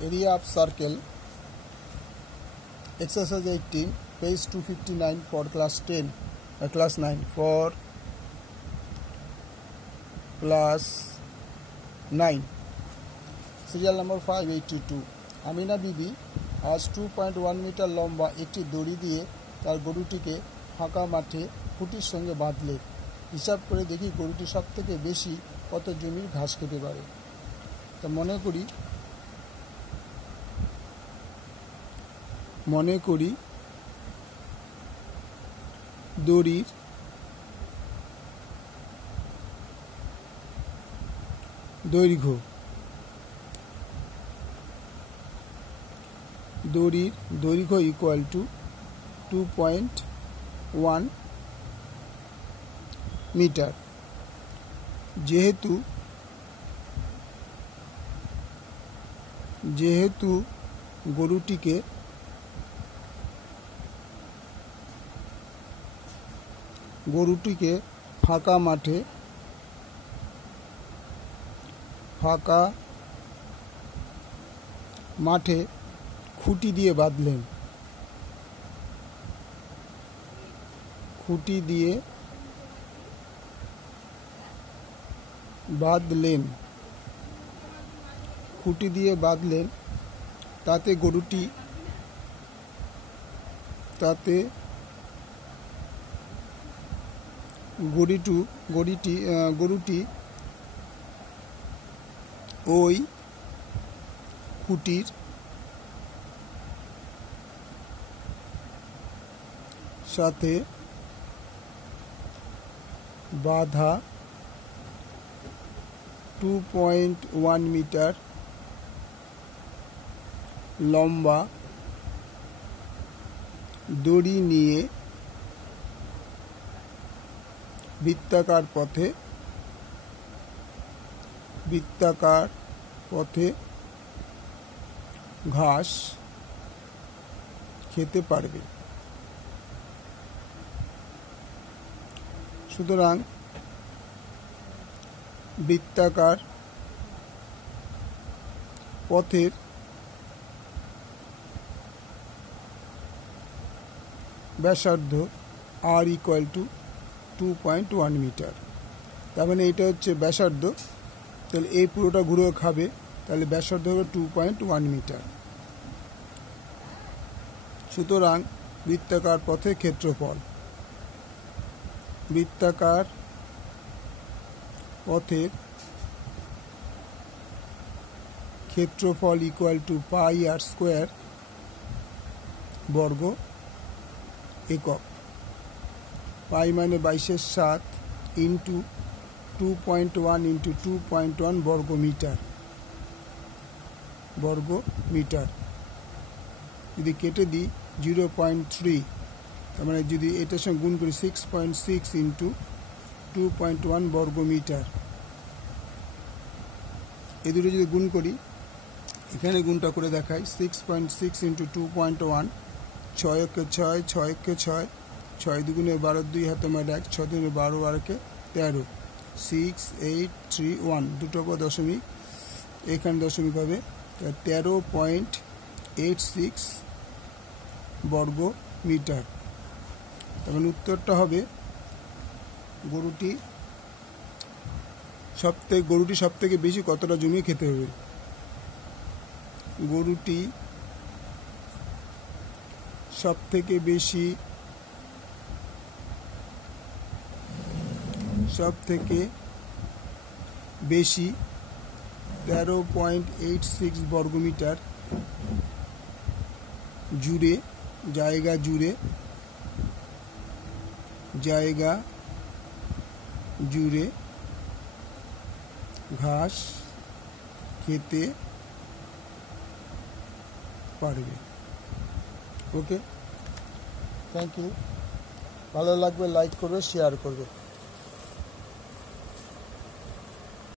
Area of circle, exercise 18, page 259 for class 10, class 9, for class 9. Serial number 582. Amina বিবি আজ 2.1 metre লম্বা একটি দড়ি দিয়ে তার গরুটিকে ফাঁকা মাঠে খুঁটির সঙ্গে বাঁধলে। হিসাব করে দেখি গরুটি সব থেকে বেশি কত জমির ঘাস খেতে পারে। তা মনে করি দড়ির দৈর্ঘ্য ইকুয়াল টু 2.1 মিটার। যেহেতু গরুটিকে ফাঁকা মাঠে খুঁটি দিয়ে বাঁধলেন। তাতে গরুটি ওই খুঁটির সাথে বাঁধা 2.1 মিটার লম্বা দড়ি নিয়ে বৃত্তাকার পথে ঘাস খেতে পারবে। সুতরাং বৃত্তাকার পথের ব্যাসার্ধ আর ইকুয়াল টু 2.1 মিটার। তার মানে এটা হচ্ছে ব্যাসার্ধ, তাহলে এই পুরোটা ঘুরে খাবে, তাহলে ব্যাসার্ধ হবে 2.1 মিটার। সুতরাং বৃত্তাকার পথের ক্ষেত্রফল equal to pi R square বর্গ একক। পাই মানে 22/7 ইন্টু 2.1 ইন্টু 2.1 বর্গ মিটার। যদি কেটে দিই 0.3, তার মানে যদি এটার সঙ্গে গুণ করি 6.6 ইন্টু 2.1 বর্গ মিটার, এই দুটো যদি গুণ করি, এখানে গুণটা করে দেখাই, 6.6 ইন্টু 2.1, 6 একে 6, 6 একে 6, 6 দুগুণে 12, 2 হাতে মারে 1, 6 দুগুণে 12, 12 13, 6, 8, 3, 1, দুটো পর দশমিক, এখানে দশমিক হবে 13.86 বর্গ মিটার। তার মানে উত্তরটা হবে গরুটি সব থেকে বেশি কতটা জমি খেতে হবে। গরুটি সব থেকে বেশি 13.86 বর্গমিটার জায়গা জুড়ে ঘাস খেতে পারবে। ওকে, থ্যাংক ইউ। ভালো লাগবে লাইক করবে, শেয়ার করবে।